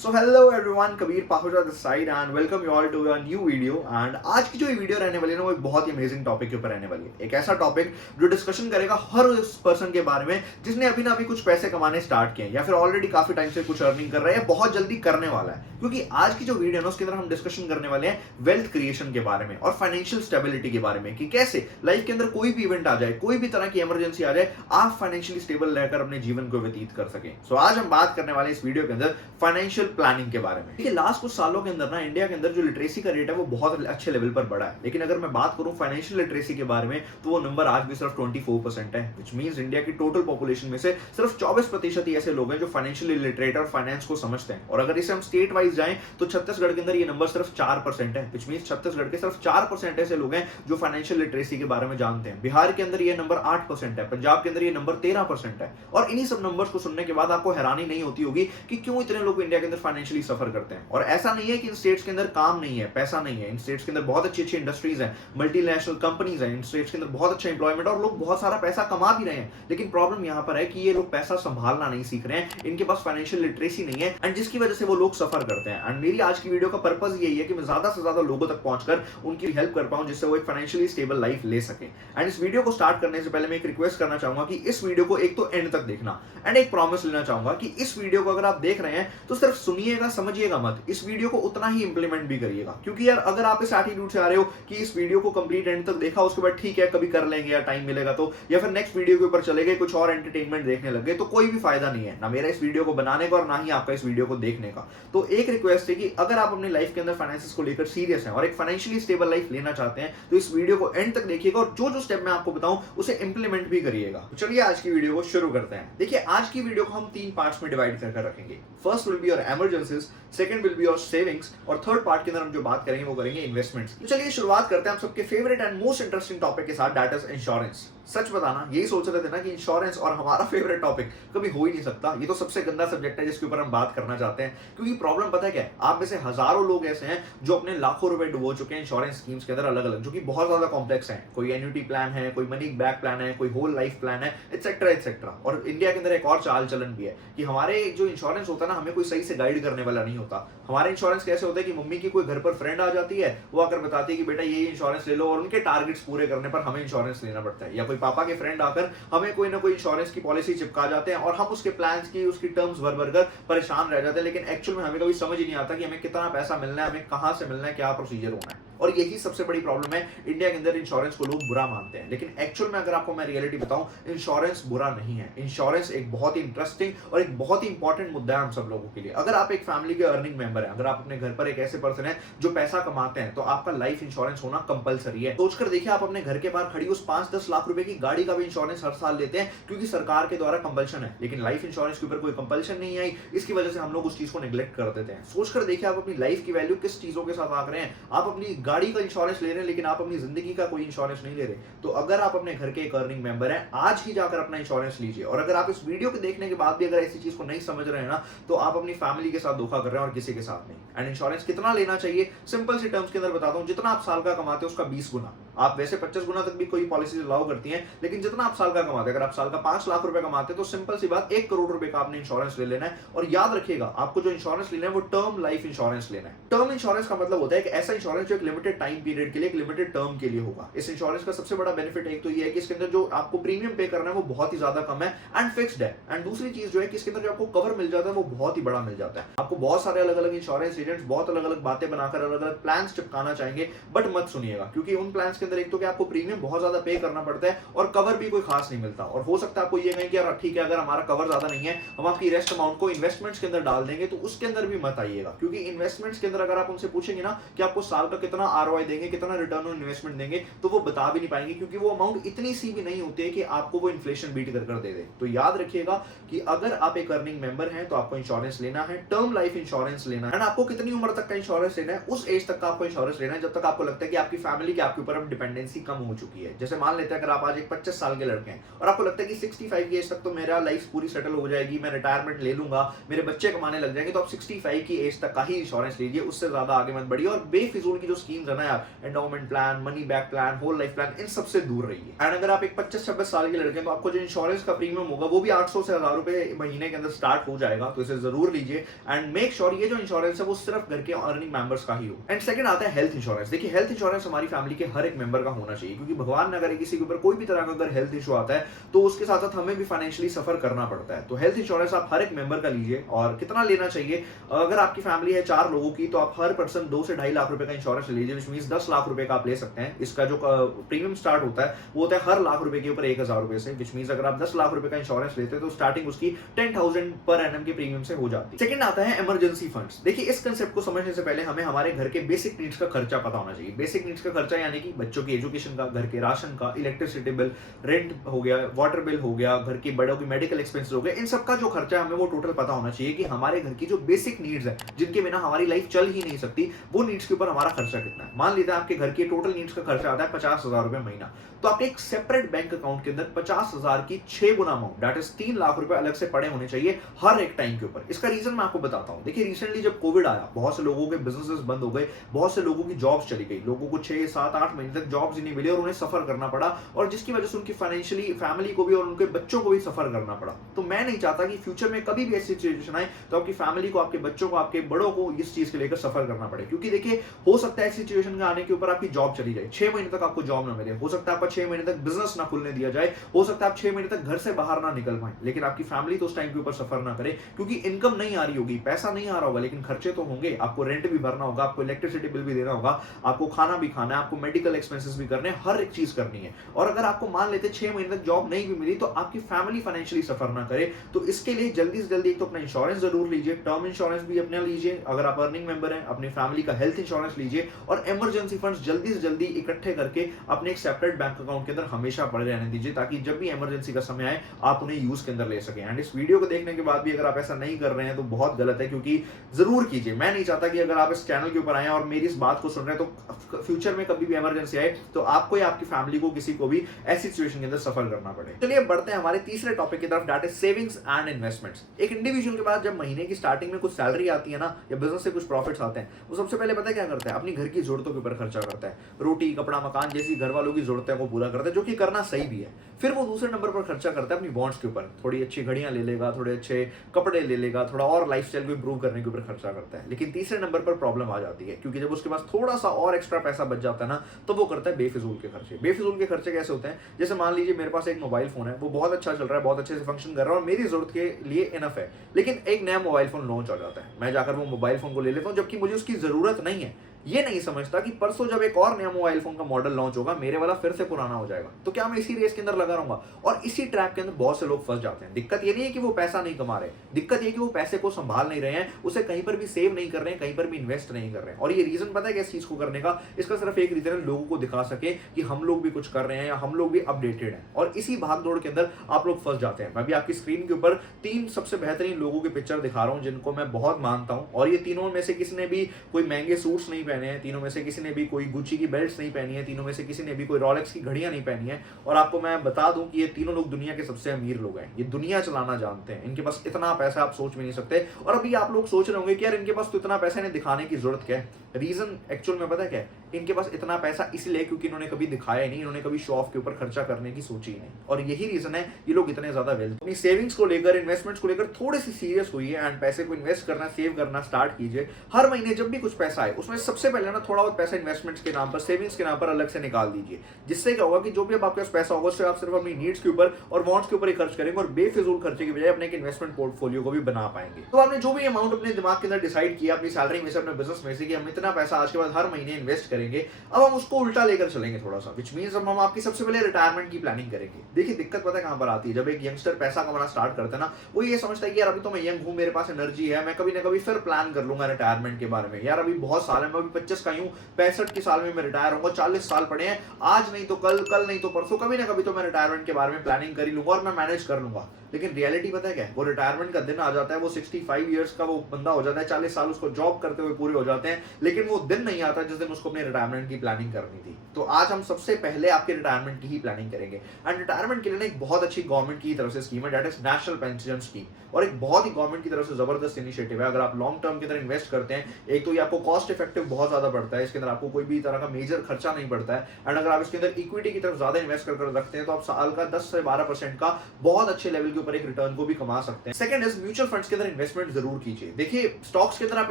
So hello everyone, Kabir Pahuja this side and welcome you all to your new video. And आज की जो ये video रहने वाली है ना, वो एक बहुत ही अमेजिंग टॉपिक के ऊपर रहने वाली है। एक ऐसा टॉपिक जो डिस्कशन करेगा हर उस पर्सन के बारे में जिसने अभी ना अभी कुछ पैसे कमाने स्टार्ट किए या फिर ऑलरेडी काफी टाइम से कुछ अर्निंग कर रहा है या बहुत जल्दी करने वाला है। क्योंकि आज की जो वीडियो है ना, उसके अंदर हम डिस्कशन करने वाले हैं वेल्थ क्रिएशन के बारे में और फाइनेंशियल स्टेबिलिटी के बारे में कि कैसे लाइफ के अंदर कोई भी इवेंट आ जाए, कोई भी तरह की इमरजेंसी आ जाए, आप फाइनेंशियली स्टेबल रहकर अपने जीवन को व्यतीत कर सकें। सो आज हम बात करने वाले इस वीडियो के अंदर फाइनेंशियल प्लानिंग के बारे में। देखिए, लास्ट कुछ सालों के अंदर ना इंडिया के अंदर जो लिटरेसी का रेट है वो बहुत अच्छे लेवल पर बढ़ा है। लेकिन अगर मैं बात करूं फाइनेंशियल लिटरेसी के बारे में, तो वो नंबर आज भी सिर्फ 24% है, विच मींस इंडिया की टोटल पॉपुलेशन में से सिर्फ 24% ही ऐसे लोग हैं जो फाइनेंशियली लिटरेट और फाइनेंस को समझते हैं। और अगर इसे हम स्टेट वाइज जाएं तो छत्तीसगढ़ के अंदर ये नंबर सिर्फ 4% है, विच मींस छत्तीसगढ़ के सिर्फ 4% ऐसे लोग हैं जो फाइनेंशियल लिटरेसी के बारे में जानते हैं। बिहार के अंदर ये नंबर 8% है, पंजाब के अंदर ये नंबर 13% है। और इन्हीं सब नंबर्स को सुनने के बाद आपको हैरानी नहीं होती होगी कि क्यों इतने लोग इंडिया के अंदर फाइनेंशियली सफर करते हैं। और ऐसा नहीं है कि इन स्टेट्स के अंदर काम नहीं है, पैसा नहीं है। इन स्टेट्स के अंदर बहुत अच्छी अच्छी इंडस्ट्रीज हैं, मल्टीनेशनल कंपनीज हैं, इन स्टेट्स के अंदर बहुत अच्छा एम्प्लॉयमेंट और लोग बहुत सारा पैसा कमा भी रहे हैं। लेकिन प्रॉब्लम यहां पर है कि ये लोग पैसा संभालना नहीं सीख रहे हैं, इनके पास फाइनेंशियल लिटरेसी नहीं है, एंड जिसकी वजह से वो लोग सफर करते हैं। एंड मेरी आज की वीडियो का पर्पस यही है कि मैं ज्यादा से ज्यादा लोगों तक पहुंचकर उनकी हेल्प कर पाऊं, जिससे वो एक फाइनेंशियली स्टेबल लाइफ ले सके। एंड इस वीडियो को स्टार्ट करने से पहले मैं एक रिक्वेस्ट करना चाहूंगा कि इस वीडियो को एक तो एंड तक देखना, एंड एक प्रॉमिस लेना चाहूंगा कि इस वीडियो को अगर आप देख रहे हैं तो सिर्फ सुनिएगा, समझिएगा मत, इस वीडियो को उतना ही इंप्लीमेंट भी करिएगा। क्योंकि यार, अगर आप इस एटीट्यूड से आ रहे हो कि इस वीडियो को कंप्लीट एंड तक देखा, उसके बाद ठीक है कभी कर लेंगे या टाइम मिलेगा तो, या फिर नेक्स्ट वीडियो के ऊपर चले गए, कुछ और एंटरटेनमेंट देखने लग गए, तो कोई भी फायदा नहीं है, ना मेरा इस वीडियो को बनाने का और ना ही आपका इस वीडियो को देखने का। तो एक रिक्वेस्ट है कि अगर आप अपनी लाइफ के अंदर फाइनेंसेस को लेकर सीरियस हैं और एक फाइनेंशियली स्टेबल लाइफ लेना चाहते हैं, तो इस वीडियो को एंड तक देखिएगा और जो जो स्टेप मैं आपको बताऊं उसे इंप्लीमेंट भी करिएगा। तो चलिए आज की वीडियो को शुरू करते हैं। देखिए, आज की वीडियो को हम 3 पार्ट्स में डिवाइड कर रखेंगे। First will be your emergencies, second will be your savings, और थर्ड पार्ट के अंदर हम जो बात करेंगे वो करेंगे इन्वेस्टमेंट्स। तो चलिए शुरुआत करते हैं हम सबके favourite and most interesting topic के साथ, दैट इज इंश्योरेंस। सच बताना, यही सोच रहे थे ना कि इंश्योरेंस और हमारा फेवरेट टॉपिक कभी हो ही नहीं सकता। ये तो सबसे गंदा सब्जेक्ट है जिसके ऊपर हम बात करना चाहते हैं। क्योंकि प्रॉब्लम पता है क्या है, आप में से हजारों लोग ऐसे हैं जो अपने लाखों रुपए डुबो चुके हैं इंश्योरेंस स्कीम्स के अंदर अलग अलग, जो कि बहुत ज्यादा कॉम्प्लेक्स है। कोई एन्युटी प्लान है, कोई मनी बैक प्लान है, कोई होल लाइफ प्लान है, एक्सेट्रा एक्सेट्रा। और इंडिया के अंदर एक और चाल चलन भी है कि हमारे जो इंश्योरेंस होता है ना, हमें कोई सही से गाइड करने वाला नहीं होता। हमारे इंश्योरेंस कैसे होता है कि मम्मी की कोई घर पर फ्रेंड आ जाती है, वो आकर बताती है कि बेटा ये इंश्योरेंस ले लो, और उनके टारगेट्स पूरे करने पर हमें इंश्योरेंस लेना पड़ता है। या कोई पापा के फ्रेंड आकर हमें कोई ना कोई इंश्योरेंस की पॉलिसी चिपका जाते हैं और हम उसके प्लान्स की, उसकी टर्म्स भर भर कर परेशान रह जाते हैं। लेकिन एक्चुअल में हमें कभी समझ ही नहीं आता कि हमें कितना पैसा मिलना है, हमें कहां से मिलना है, क्या प्रोसीजर होना है। और यही सबसे बड़ी प्रॉब्लम है, इंडिया के अंदर इंश्योरेंस को लोग बुरा मानते हैं। लेकिन एक्चुअल में अगर आपको मैं रियलिटी बताऊं, इंश्योरेंस बुरा नहीं है। इंश्योरेंस एक बहुत ही इंटरेस्टिंग और एक बहुत ही इंपॉर्टेंट मुद्दा है हम सब लोगों के लिए। अगर आप एक फैमिली के अर्निंग मेंबर हैं, अगर आप अपने घर पर एक ऐसे पर्सन है जो पैसा कमाते हैं, तो आपका लाइफ इंश्योरेंस होना कंपलसरी है। सोचकर देखिए, आप अपने घर के बाहर खड़ी उस 5-10 लाख रुपए की गाड़ी का भी इंश्योरेंस हर साल लेते हैं क्योंकि सरकार के द्वारा कंपल्शन है। लेकिन लाइफ इंश्योरेंस के ऊपर कोई कंपल्शन नहीं आई, इसकी वजह से हम लोग उस चीज को नेग्लेक्ट कर देते हैं। सोचकर देखिए, आप अपनी लाइफ की वैल्यू किस चीजों के साथ आंक रहे हैं। आप अपनी गाड़ी का इंश्योरेंस ले रहे हैं, लेकिन आप अपनी जिंदगी का कोई इंश्योरेंस नहीं ले रहे। तो अगर आप अपने घर के एक अर्निंग मेंबर हैं, आज ही जाकर अपना इंश्योरेंस लीजिए। और अगर आप इस वीडियो को देखने के बाद भी अगर ऐसी चीज को नहीं समझ रहे हैं ना, तो आप अपनी फैमिली के साथ धोखा कर रहे हैं और किसी के साथ नहीं। एंड इंश्योरेंस कितना लेना चाहिए, सिंपल सी टर्म्स के अंदर बताता हूं, जितना आप साल का कमाते हैं उसका 20 गुना। आप वैसे 25 गुना तक भी कोई पॉलिसी अलाउ करती है, लेकिन जितना आप साल का कमाते हैं, अगर आप साल का 5 लाख रुपए कमाते हैं, तो सिंपल सी बात 1 करोड़ रुपए का आपने इंश्योरेंस ले लेना है। और याद रखिएगा, आपको जो इंश्योरेंस लेना है वो टर्म लाइफ इंश्योरेंस लेना है। टर्म इंश्योरेंस का मतलब होता है कि ऐसा इंश्योरेंस जो एक लिमिटेड टाइम पीरियड के लिए, एक लिमिटेड टर्म के लिए होगा। इस इंश्योरेंस का सबसे बड़ा बेनिफिट एक तो ये है कि इसके अंदर जो आपको प्रीमियम पे करना है वो बहुत ही ज्यादा कम है एंड फिक्स्ड है। एंड दूसरी चीज जो है कि इसके अंदर जो आपको कवर मिल जाता है वो बहुत ही बड़ा मिल जाता है। आपको बहुत सारे अलग अलग इंश्योरेंस एजेंट्स बहुत अलग अलग बातें बनाकर अलग अलग प्लान्स चिपकाना चाहेंगे, बट मत सुनिएगा। क्योंकि उन प्लान्स के अंदर एक तो कि आपको प्रीमियम बहुत ज्यादा पे करना पड़ता है और कवर भी कोई खास नहीं मिलता। और हो सकता है आपको ये कहें कि यार ठीक है, अगर हमारा कवर ज्यादा नहीं है, हम आपकी रेस्ट अमाउंट को इन्वेस्टमेंट्स के अंदर डाल देंगे, तो उसके अंदर भी मत आइएगा। क्योंकि इन्वेस्टमेंट्स के अंदर अगर आप उनसे पूछेंगे ना कि आपको साल का कितना आरओआई देंगे, कितना रिटर्न ऑन इन्वेस्टमेंट देंगे, तो वो बता भी नहीं पाएंगे, क्योंकि वो अमाउंट इतनी सी भी नहीं होती है कि आपको वो इन्फ्लेशन बीट कर दे दे। तो याद रखिएगा कि अगर आप एक अर्निंग मेंबर हैं तो आपको इंश्योरेंस लेना है, टर्म लाइफ इंश्योरेंस लेना है। एंड आपको कितनी उम्र तक का इंश्योरेंस लेना है, उस एज तक का आपको इंश्योरेंस लेना है जब तक आपको लगता है कि आपकी फैमिली के आपके ऊपर अब डिपेंडेंसी कम हो चुकी है। जैसे मान लेते हैं अगर आप आज एक 25 साल के लड़के हैं और आपको लगता है कि 65 की एज तक तो मेरा लाइफ पूरी सेटल हो जाएगी, मैं रिटायरमेंट ले लूंगा, मेरे बच्चे कमाने लग जाएंगे, तो आप 65 की एज तक का ही इंश्योरेंस लीजिए, उससे ज्यादा आगे मत बढ़िए। और बेफिजूल की जो स्कीम्स है ना यार, endowment plan, money back plan, whole life plan, इन सबसे दूर रहिए। एंड अगर आप एक 25-26 साल के लड़के हैं तो आपको जो इंश्योरेंस का प्रीमियम होगा वो भी 800 से 1000 रुपए महीने के अंदर स्टार्ट हो जाएगा, तो इसे जरूर लीजिए। एंड मेक श्योर ये जो इंश्योरेंस है वो सिर्फ घर के अर्निंग मेंबर्स का ही हो। एंड सेकंड आता है हेल्थ इंश्योरेंस। देखिए हेल्थ इंश्योरेंस हमारी फैमिली के हर एक मेंबर का होना चाहिए, क्योंकि भगवान न करे किसी के ऊपर कोई भी तरह का अगर हेल्थ इशू आता है तो उसके साथ साथ हमें भी फाइनेंशियली सफर करना पड़ता है। तो हेल्थ इंश्योरेंस आप हर एक मेंबर का लीजिए। और कितना लेना चाहिए, अगर आपकी फैमिली है 4 लोगों की तो आप हर पर्सन 2 से 2.5 लाख रुपए का इंश्योरेंस लीजिए, विच मींस 10 लाख रुपए का आप ले सकते हैं। इसका जो प्रीमियम स्टार्ट होता है वो होता है हर लाख रुपए के ऊपर 1000 रुपए से, विच मींस अगर आप 10 लाख रुपए का इंश्योरेंस लेते हैं तो स्टार्टिंग उसकी 10,000 पर एनम के प्रीमियम से हो जाती है। सेकंड आता है इमरजेंसी फंड्स। देखिए इस कंसेप्ट को समझने से पहले हमें हमारे घर के बेसिक नीड्स का खर्चा पता होना चाहिए। बेसिक नीड्स का खर्चा यानी कि बच्चों की एजुकेशन का, घर के राशन का, इलेक्ट्रिसिटी बिल, रेंट हो गया, वाटर बिल हो गया, घर के बड़ों की मेडिकल एक्सपेंसेस हो गए, इन सब का जो खर्चा है हमें वो टोटल पता होना चाहिए कि हमारे घर की जो बेसिक नीड्स है जिनके बिना हमारी लाइफ चल ही नहीं सकती, वो नीड्स के ऊपर हमारा खर्चा कितना है। मान लीजिए आपके घर के टोटल नीड्स का खर्चा आता है 50,000 रुपए महीना, तो आपके एक सेपरेट बैंक अकाउंट के अंदर 50,000 की 6 गुना अमाउंट दैट इज 3 लाख रुपए अलग से पड़े होने चाहिए हर एक टाइम के ऊपर। इसका रीजन मैं आपको बताता हूं। देखिए रिसेंटली जब कोविड आया, बहुत से लोगों के बिजनेसेस बंद हो गए, बहुत से लोगों की जॉब्स चली गई, लोगों को 6, 7, 8 महीने तक जॉब्स ही नहीं मिली और उन्हें सफर करना पड़ा, और जिसकी वजह से उनकी फाइनेंशियली फैमिली को भी और उनके बच्चों को भी सफर करना पड़ा। तो मैं नहीं चाहता कि फ्यूचर में कभी भी ऐसी सिचुएशन आए तो आपकी फैमिली को, आपके बच्चों को, आपके बड़ों को इस चीज के लेकर सफर करना पड़े। क्योंकि देखिए हो सकता है ऐसी सिचुएशन में आने के ऊपर आपकी जॉब चली जाए, 6 महीने तक आपको जॉब ना मिले, हो सकता है आपका 6 महीने तक बिजनेस ना खुलने दिया जाए, हो सकता है आप 6 महीने तक घर से बाहर ना निकल पाए, लेकिन आपकी फैमिली तो उस टाइम के ऊपर सफर ना करे, क्योंकि इनकम नहीं आ रही होगी, पैसा नहीं आ रहा होगा, लेकिन खर्चे तो होंगे। आपको रेंट भी भरना होगा, आपको इलेक्ट्रिसिटी बिल भी देना होगा, आपको खाना भी खाना है, आपको मेडिकल एक्सपेंसेस भी करने, हर एक चीज करनी है। और अगर आपको मान लेते 6 महीने तक जॉब नहीं भी मिली तो आपकी फैमिली फाइनेंशियली सफर ना करे, तो इसके लिए जल्दी से जल्दी एक तो अपना इंश्योरेंस जरूर लीजिए, टर्म इंश्योरेंस भी अपना लीजिए अगर आप अर्निंग मेंबर हैं, अपनी फैमिली का हेल्थ इंश्योरेंस लीजिए, और इमरजेंसी फंड्स जल्दी से जल्दी इकट्ठे करके अपने एक सेपरेट बैंक अकाउंट के अंदर हमेशा पड़े रहने दीजिए, ताकि जब भी इमरजेंसी का समय आए आप उन्हें यूज के अंदर ले सकें। एंड इस वीडियो को देखने के बाद भी अगर आप ऐसा नहीं कर रहे हैं तो बहुत गलत है, क्योंकि जरूर कीजिए। मैं नहीं चाहता कि अगर आप इस चैनल के ऊपर आए और मेरी इस बात को सुन रहे हैं तो फ्यूचर में कभी भी इमरजेंसी आए तो आपको या आपकी फैमिली को, किसी को भी ऐसी सिचुएशन के अंदर सफर करना पड़े। चलिए बढ़ते हैं हमारे तीसरे टॉपिक की तरफ, that is savings and investments. एक इंडिविजुअल के पास जब महीने की स्टार्टिंग में कुछ सैलरी आती है ना, या बिजनेस से कुछ प्रॉफिट्स आते हैं, वो सबसे पहले पता है क्या करता है, अपनी घर की जरूरतों के ऊपर खर्चा करता है। रोटी, कपड़ा, मकान जैसी घर वालों की जरूरतें वो पूरा करता है, जो कि करना सही भी है। फिर वो दूसरे नंबर पर खर्चा करता है अपनी बॉन्ड्स के ऊपर, थोड़ी अच्छी घड़ियां ले लेगा, थोड़े अच्छे कपड़े ले लेगा, थोड़ा और लाइफस्टाइल को इंप्रूव करने के ऊपर खर्चा करता है। लेकिन तीसरे नंबर पर प्रॉब्लम आ जाती है, क्योंकि जब उसके पास थोड़ा सा और एक्स्ट्रा पैसा बच जाता है ना, तो वो करता है बेफिजूल के खर्चे। बेफिजूल के खर्चे कैसे होते हैं, जैसे मान लीजिए मेरे पास एक मोबाइल फोन है, वो बहुत अच्छा चल रहा है, बहुत अच्छे से फंक्शन कर रहा है और मेरी जरूरत के लिए इनफ है, लेकिन एक नया मोबाइल फोन लॉन्च हो जाता है, मैं जाकर वो मोबाइल फोन को ले लेता हूँ, जबकि मुझे उसकी जरूरत नहीं है। ये नहीं समझता कि परसों जब एक और नया मोबाइल फोन का मॉडल लॉन्च होगा, मेरे वाला फिर से पुराना हो जाएगा, तो क्या मैं इसी रेस के अंदर लगा रहूंगा। और इसी ट्रैप के अंदर बहुत से लोग फंस जाते हैं। दिक्कत ये नहीं है कि वो पैसा नहीं कमा रहे, दिक्कत ये कि वो पैसे को संभाल नहीं रहे हैं, उसे कहीं पर भी सेव नहीं कर रहे हैं, कहीं पर भी इन्वेस्ट नहीं कर रहे हैं। और ये रीजन पता है क्या इस चीज को करने का, इसका सिर्फ एक रीजन है, लोगों को दिखा सके कि हम लोग भी कुछ कर रहे हैं या हम लोग भी अपडेटेड हैं, और इसी भाग दौड़ के अंदर आप लोग फंस जाते हैं। मैं भी आपकी स्क्रीन के ऊपर 3 सबसे बेहतरीन लोगों की पिक्चर दिखा रहा हूं जिनको मैं बहुत मानता हूं, और ये तीनों में से किसी ने भी कोई महंगे सूट्स नहीं पहने हैं, तीनों में से किसी ने भी कोई गुच्ची की बेल्ट्स नहीं पहनी है, तीनों में से किसी ने भी कोई रॉलेक्स की घड़ियां नहीं पहनी है। और आपको मैं बता दूं कि ये तीनों लोग दुनिया के सबसे अमीर लोग हैं, ये दुनिया चलाना जानते हैं, इनके पास इतना पैसा आप सोच भी नहीं सकते। और अभी आप लोग सोच रहे होंगे कि यार इनके पास तो इतना पैसा इन्हें दिखाने की जरूरत क्या है। रीजन एक्चुअल में पता है क्या है, इनके पास इतना पैसा इसलिए क्योंकि इन्होंने कभी दिखाया नहीं, इन्होंने कभी शो ऑफ के ऊपर खर्चा करने की सोची ही नहीं, और यही रीजन है ये लोग इतने ज्यादा वेल्थ। अपनी सेविंग्स को लेकर, इन्वेस्टमेंट्स को लेकर थोड़े से सीरियस हुई है एंड पैसे को इन्वेस्ट करना, सेव करना स्टार्ट कीजिए। हर महीने जब भी कुछ पैसा आए उसमें सबसे पहले ना थोड़ा बहुत पैसा इन्वेस्टमेंट्स के नाम पर, सेविंग्स के नाम पर अलग से निकाल दीजिए। जिससे क्या होगा कि जो भी अब आपके पास पैसा होगा उससे आप सिर्फ अपनी नीड्स के ऊपर और वांट्स के ऊपर ही खर्च करेंगे, और बेफिजूल खर्चे की बजाय अपने एक इन्वेस्टमेंट पोर्टफोलियो को भी बना पाएंगे। तो आपने जो भी अमाउंट अपने दिमाग के अंदर डिसाइड किया अपनी सैलरी में से, अपने बिजनेस में से, कि हम इतना पैसा आज के बाद हर महीने इन्वेस्ट करेंगे, अब हम उसको उल्टा लेकर चलेंगे थोड़ा सा, विच मींस अब हम आपकी सबसे पहले रिटायरमेंट की प्लानिंग करेंगे। देखिए दिक्कत पता है कहां पर आती है, जब एक यंगस्टर पैसा कमाना स्टार्ट करता है ना, वो ये समझता है कि यार अभी तो मैं यंग हूं, मेरे पास एनर्जी है, मैं कभी ना कभी फिर प्लान कर लूंगा रिटायरमेंट के बारे में। यार अभी बहुत साल है, मैं अभी 25 का ही हूं, 65 के साल में मैं रिटायर होऊंगा, 40 साल पड़े हैं, आज नहीं तो कल, कल नहीं तो परसों, कभी ना कभी तो मैं रिटायरमेंट के बारे में प्लानिंग कर ही लूंगा और मैं मैनेज कर लूंगा। लेकिन रियलिटी पता है क्या है? वो रिटायरमेंट का दिन आ जाता है, वो 65 ईयर्स का वो बंदा हो जाता है, 40 साल उसको जॉब करते हुए पूरे हो जाते हैं, लेकिन वो दिन नहीं आता जिस दिन उसको अपने रिटायरमेंट की प्लानिंग करनी थी। तो आज हम सबसे पहले आपके रिटायरमेंट की ही प्लानिंग करेंगे। एंड रिटायरमेंट के लिए ना एक बहुत अच्छी गवर्नमेंट की तरफ से स्कीम है, that is national pension scheme, और एक बहुत ही गवर्नमेंट की तरफ से जबरदस्त इनिशिएटिव है। अगर आप लॉन्ग टर्म के अंदर इन्वेस्ट करते हैं, एक तो ये आपको कॉस्ट इफेक्टिव बहुत ज्यादा पड़ता है, इसके अंदर आपको कोई भी तरह का मेजर खर्चा नहीं पड़ता है। एंड अगर आप इसके अंदर इक्विटी की तरफ ज्यादा इन्वेस्ट कर रखते हैं तो आप साल का 10 से 12% का बहुत अच्छे लेवल के ऊपर एक रिटर्न को भी कमा सकते हैं। सेकंड इज म्यूचुअल फंड्स के अंदर इन्वेस्टमेंट जरूर कीजिए। देखिए, स्टॉक्स के अंदर आप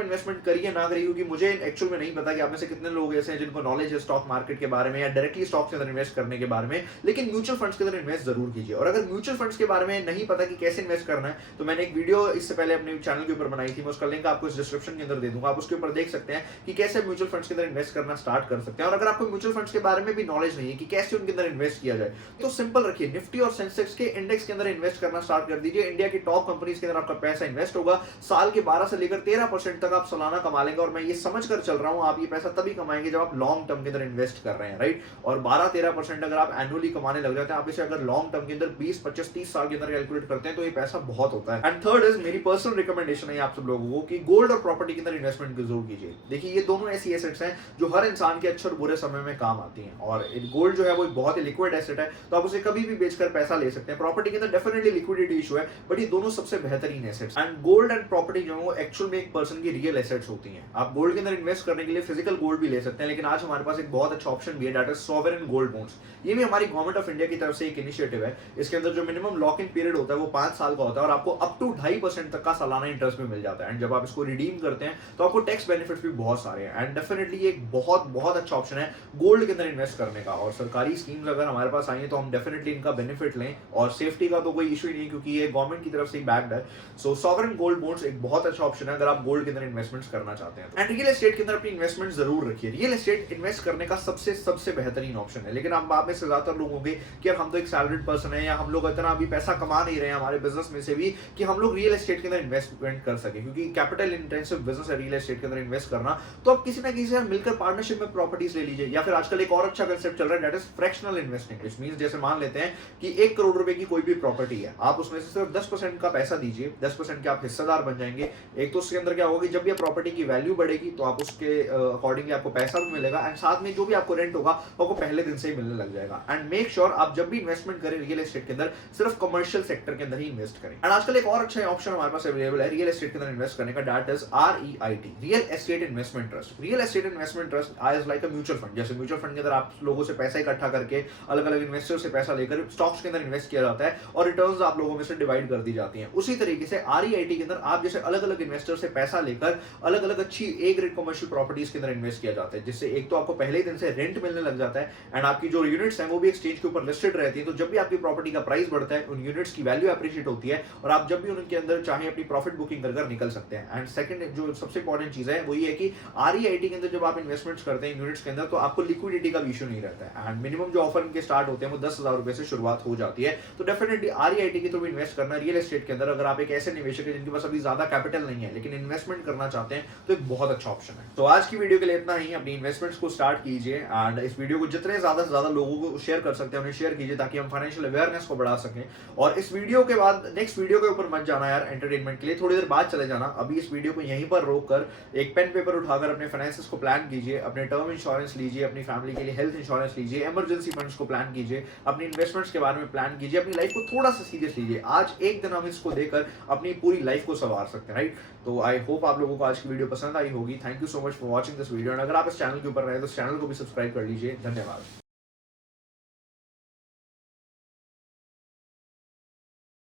इन्वेस्टमेंट करिए ना करिए, क्योंकि मुझे एक्चुअल में नहीं पता कि आप में से कितने लोग ऐसे हैं जिनको नॉलेज है स्टॉक मार्केट के बारे में या डायरेक्टली स्टॉक्स के अंदर इन्वेस्ट करने के बारे में, लेकिन म्यूचुअल फंड्स के अंदर इन्वेस्ट जरूर कीजिए। और अगर म्यूचुअल फंड्स के बारे में नहीं पता कि कैसे इन्वेस्ट करना है, तो मैंने एक वीडियो इससे पहले अपने चैनल के ऊपर बनाई थी, मैं उसका लिंक आपको इस डिस्क्रिप्शन के अंदर दे दूंगा, आप उसके ऊपर देख सकते हैं कि कैसे म्यूचुअल फंड्स के अंदर इन्वेस्ट करना स्टार्ट कर सकते हैं। और अगर आपको म्यूचुअल फंड्स के बारे में भी नॉलेज नहीं है कि कैसे उनके अंदर इन्वेस्ट किया जाए, तो सिंपल रखिए, निफ्टी और सेंसेक्स के इंडेक्स के अंदर इन्वेस्ट करना स्टार्ट कर दीजिए। इंडिया की टॉप कंपनीज के अंदर आपका पैसा इन्वेस्ट होगा, साल के 12 से लेकर 13% तक आप सालाना कमा लेंगे। और मैं ये समझ कर चल रहा हूं, आप ये पैसा तभी कमाएंगे जब आप लॉन्ग टर्म के अंदर इन्वेस्ट कर रहे हैं, राइट। और 12-13% अगर आप एनुअली कमाने लग जाते हैं, आप इसे अगर लॉन्ग टर्म के अंदर 20, 25, 30 साल के अंदर कैलकुलेट करते हैं, तो ये पैसा बहुत होता है। एंड थर्ड इज मेरी पर्सनल रिकमेंडेशन है आप सब लोगों को कि गोल्ड और प्रॉपर्टी के अंदर इन्वेस्टमेंट जरूर कीजिए। देखिए, ये दोनों ऐसी एसेट्स हैं जो हर इंसान के अच्छे और बुरे समय में काम आती हैं। और गोल्ड जो है वो बहुत ही लिक्विड एसेट है, तो आप उसे कभी भी बेचकर पैसा ले सकते हैं। प्रॉपर्टी के अंदर डेफिनेटली लिक्विडिटी इशू है, बट ये दोनों सबसे बेहतरीन assets. And gold and property जो है वो एक्चुअल में एक पर्सन की रियल एसेट्स होती हैं। आप गोल्ड के अंदर इन्वेस्ट करने के लिए फिजिकल गोल्ड भी ले सकते हैं, लेकिन आज हमारे पास एक बहुत अच्छा ऑप्शन भी है, that is sovereign gold bonds. ये भी हमारी गवर्नमेंट ऑफ इंडिया की तरफ से एक इनिशिएटिव है। इसके अंदर जो मिनिमम लॉक इन पीरियड होता है वो 5 साल का होता है, और आपको अप टू 2.5% तक का सालाना इंटरेस्ट भी मिल जाता है। एंड जब आप इसको रिडीम करते हैं तो आपको टैक्स बेनिफिट्स भी बहुत सारे हैं। एंड डेफिनेटली ये एक बहुत बहुत अच्छा ऑप्शन है गोल्ड के अंदर इन्वेस्ट करने का। और सरकारी स्कीम्स अगर हमारे पास आई है तो हम डेफिनेटली इनका बेनिफिट लें, और सेफ्टी का तो कोई इशू ही नहीं, क्योंकि ये गवर्नमेंट की तरफ से ही बैक्ड है। सो सॉवरेन गोल्ड बॉन्ड्स एक बहुत अच्छा ऑप्शन है अगर आप गोल्ड के अंदर इन्वेस्टमेंट्स करना चाहते हैं। एंड रियल एस्टेट के अंदर अपनी इन्वेस्टमेंट जरूर रखिए। रियल एस्टेट इन्वेस्ट करने का सबसे बेहतरीन ऑप्शन है। लेकिन आप में से ज्यादातर लोग होंगे कि यार हम तो एक सैलरीड पर्सन है, या हम लोग इतना अभी पैसा कमा नहीं रहे हैं हमारे बिजनेस में से भी कि हम लोग रियल एस्टेट के अंदर इन्वेस्टमेंट कर सके, क्योंकि कैपिटल इंटेंसिव बिजनेस है रियल एस्टेट के अंदर इन्वेस्ट करना। तो आप किसी ना किसी से मिलकर पार्टनरशिप में प्रॉपर्टीज ले लीजिए, या फिर आजकल एक और अच्छा कंसेप्ट चल रहा है, that is fractional investing. Which means जैसे मान लेते हैं कि 1 करोड़ रुपए की कोई भी प्रॉपर्टी है, आप उसमें से सिर्फ 10% का पैसा दीजिए, 10% के आप हिस्सेदार बन जाएंगे। एक तो उसके अंदर क्या होगा कि जब ये प्रॉपर्टी की वैल्यू बढ़ेगी तो आप उसके अकॉर्डिंगली आपको पैसा भी मिलेगा, एंड साथ में जो भी आपको रेंट होगा वो आपको पहले दिन से ही मिलने लग जाएगा। एंड मेक श्योर आप जब भी इन्वेस्टमेंट करें रियल एस्टेट के अंदर सिर्फ कमर्शियल सेक्टर के अंदर ही इन्वेस्ट करें। एंड आजकल एक और अच्छा ऑप्शन हमारे पास अवेलेबल है रियल एस्टेट के अंदर इन्वेस्ट करने का, that is REIT, real estate investment trust. Real estate investment trust is like a mutual fund. जैसे म्यूचुअल फंड के अंदर आप लोगों से पैसा इकट्ठा करके अलग अलग इन्वेस्टर से पैसा लेकर स्टॉक्स के अंदर इन्वेस्ट किया जाता है और रिटर्न्स आप लोगों में से डिवाइड कर दी जाती हैं। उसी तरीके से REIT के अंदर आप जैसे अलग अलग इन्वेस्टर से पैसा लेकर अलग अलग अच्छी ए ग्रेड कमर्शियल प्रॉपर्टीज के अंदर इन्वेस्ट किया जाता है, जिससे एक तो आपको पहले ही दिन से रेंट मिलने लग जाता है, एंड आपकी जो यूनिट्स हैं वो भी एक्सचेंज के ऊपर लिस्टेड रहती है। तो जब भी आपकी प्रॉपर्टी का प्राइस बढ़ता है, उन यूनिट्स की वैल्यू एप्रिशिएट होती है, और आप जब भी उनके अंदर चाहे अपनी प्रॉफिट बुकिंग कर निकल सकते हैं। एंड सेकंड जो सबसे इंपॉर्टेंट चीज है वो ये है कि REIT के अंदर जब आप इन्वेस्टमेंट्स करते हैं यूनिट्स के अंदर, तो आपको लिक्विडिटी का इशू नहीं रहता है। एंड मिनिमम जो ऑफर इनके स्टार्ट होते हैं वो 10,000 रुपए से शुरुआत हो जाती है। तो डेफिनेटली REIT के थ्रू इन्वेस्ट करना रियल एस्टेट के अंदर, अगर आप एक ऐसे निवेशक है जिनके पास अभी ज्यादा कैपिटल नहीं है लेकिन इन्वेस्टमेंट करना चाहते हैं, तो एक बहुत अच्छा ऑप्शन है। तो आज की वीडियो के लिए इतना ही। अपनी इन्वेस्टमेंट्स को स्टार्ट कीजिए, एंड इस वीडियो को जितने ज्यादा से ज्यादा लोगों को शेयर कर सकते हैं उन्हें शेयर कीजिए, ताकि हम फाइनेंशियल अवेयरनेस को बढ़ा सकें। और इस वीडियो के बाद नेक्स्ट वीडियो के ऊपर मत जाना यार एंटरटेनमेंट के लिए, थोड़ी देर बाद चले जाना। अभी इस वीडियो को यहीं पर रोक कर एक पेन पेपर उठाकर अपने फाइनेंसेस को प्लान कीजिए, अपने टर्म इंश्योरेंस लीजिए, अपनी फैमिली के लिए हेल्थ इंश्योरेंस लीजिए, इमरजेंसी फंड्स को प्लान कीजिए, अपनी इन्वेस्टमेंट्स के बारे में प्लान कीजिए, अपनी लाइफ को थोड़ा सा सीरियस लीजिए। आज एक दिन हम इसको देकर अपनी पूरी लाइफ को संवार सकते हैं, राइट। तो आई होप आप लोगों को आज की वीडियो पसंद आई होगी। Thank you so much for watching this video, and अगर आप इस चैनल के ऊपर रहे तो इस चैनल को भी सब्सक्राइब कर लीजिए। धन्यवाद।